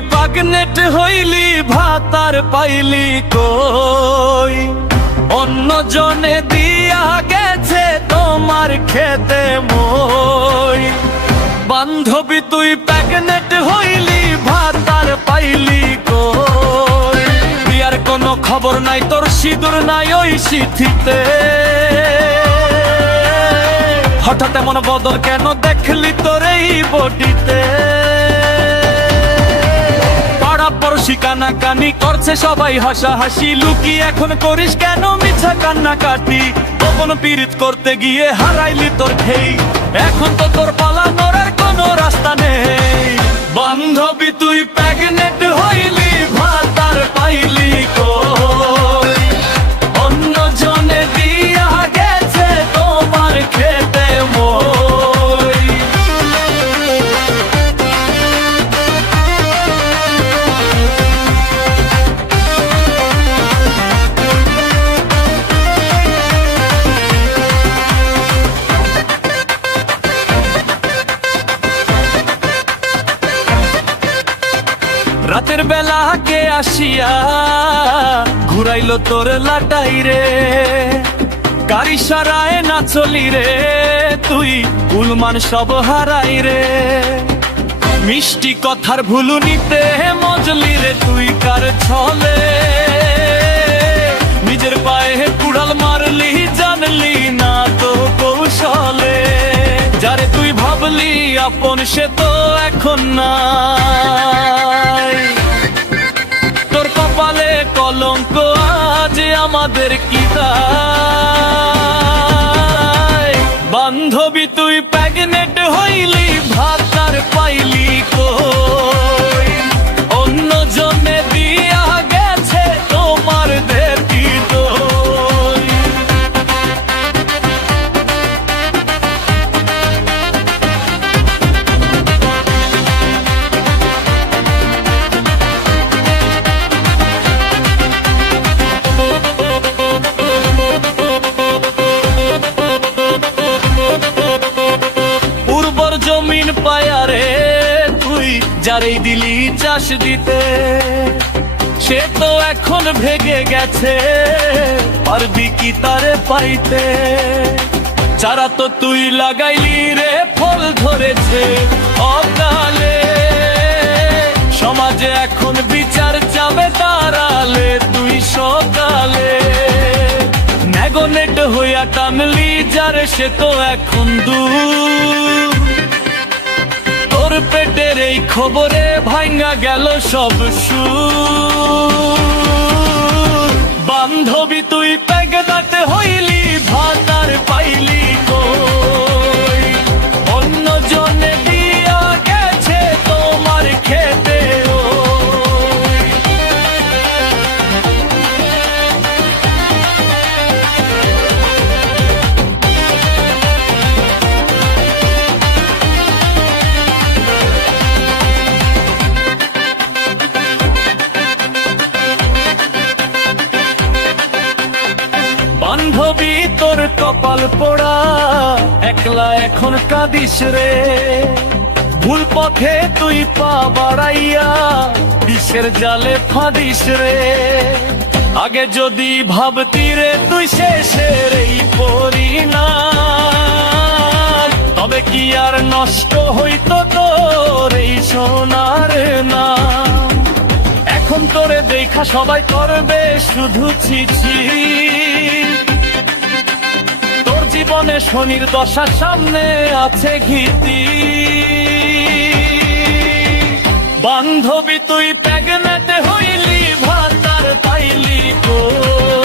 Pregnant হইলি ভাতার পাইলি কই, অন্য জনে দিয়া গেছে তোমার খেতে মই। বান্ধবী তুই প্রেগনেন্ট হইলি ভাতার পাইলি কই, বিয়ার কোনো খবর নাই তোর সিঁদুর নাই ওই সিথিতে। হঠাৎ এমন বদল কেন দেখলি তোর এই বডিতে? পাড়া পড়শি কানাকানি করছে সবাই হাসাহাসি, লুকি এখন করিস কেন মিছা কান্নাকাটি? গোপন পীড়িত করতে গিয়ে হারাইলি তোর খেই, এখন তো তোর পালানোর আর কোনো রাস্তা নেই। বান্ধবী তুই প্রেগনেন্ট হইলি ভাতার পাইলি কই, অন্য জনে দিয়া গেছে তোমার খেতে মই। রাতের বেলা কে আসিয়া ঘুরাইলো তোর লাটাই রে, গাড়ি সারায় না চলি রে তুই উলমান সব হারাই রে। মিষ্টি কথার ভুলু নিতে মজলি রে তুই কার ছলে, নিজের পায়ে কুড়াল মারলি জানলি না তো কৌশলে। যারে তুই ভাবলি আপন সে তো এখন নাই, তোর কপালে কলঙ্ক আজ আমাদের কি দায়? বান্ধবী তুই প্রেগনেন্ট হইলি ভাতার পাইলি কই, অন্য জনে দিয়া গেছে তোমার দেবী দই। উর্বর জমিন পায়ারে তুই যারেই দিলি চাষ দিতে, সে তো এখন ভেগে গেছে পারবি কি তারে পাইতে? চারা তো তুই লাগাইলি রে ফল ধরেছে অকালে, সমাজে এখন বিচার যাবে দাঁড়ালে তুই সকালে। নেগনেট হইয়া টানলি যারে সে তো এখন দূর, তোর পেটের এই খবরে ভাঙ্গা গেল সব সুর। বান্ধবী তুই প্রেগনেন্ট হইলি ভাতার পাইলি কই, অন্য জনে দিয়া গেছে তোমার খেতে ওই। বান্ধবী তোর কপাল পোড়া একলা এখন কাঁদিস রে, ভুল পথে তুই পা বাড়াইয়া বিষের জালে ফাঁদিস রে। আগে যদি ভাবতি রে তুই শেষের এই পরিণাম, তবে কি আর নষ্ট হইতো তোর এই সোনার নাম? এখন তোরে দেখা সবাই করবে শুধু ছিছি, তোর জীবনে শনির দশা সামনে আছে ঘিতি। বান্ধবী তুই প্রেগনেন্ট হইলি ভাতার পাইলি কই,